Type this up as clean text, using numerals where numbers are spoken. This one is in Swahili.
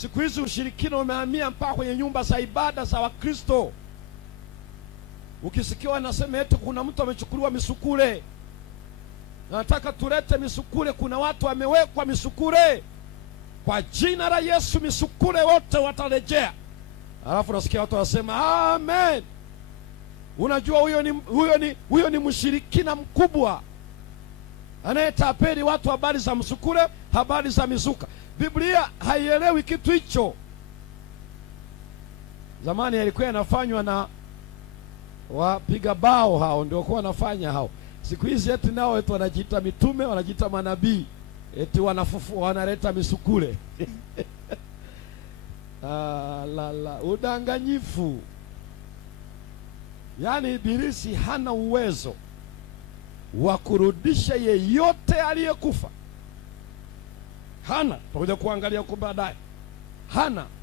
Siku hizi ushirikina umehamia mpaka kwenye nyumba za ibada za Wakristo. Ukisikia wanasema eti kuna mtu amechukuliwa misukule, nataka tulete misukule, kuna watu wamewekwa misukule. Kwa jina la Yesu misukule wote watarejea. Alafu nasikia watu wanasema amen. Unajua huyo ni mshirikina mkubwa anayetapeli watu habari za msukule, habari za mizuka. Biblia haielewi kitu hicho. Zamani ilikuwa inafanywa na wapiga bao, hao ndio kwa wanafanya hao. Siku hizi eti nao eti wanajiita mitume, wanajiita manabii, eti wanaleta misukule. Udanganyifu. Yaani ibilisi hana uwezo wa kurudisha yeyote aliyekufa. Hana, tutakuja kuangalia huko baadaye. Hana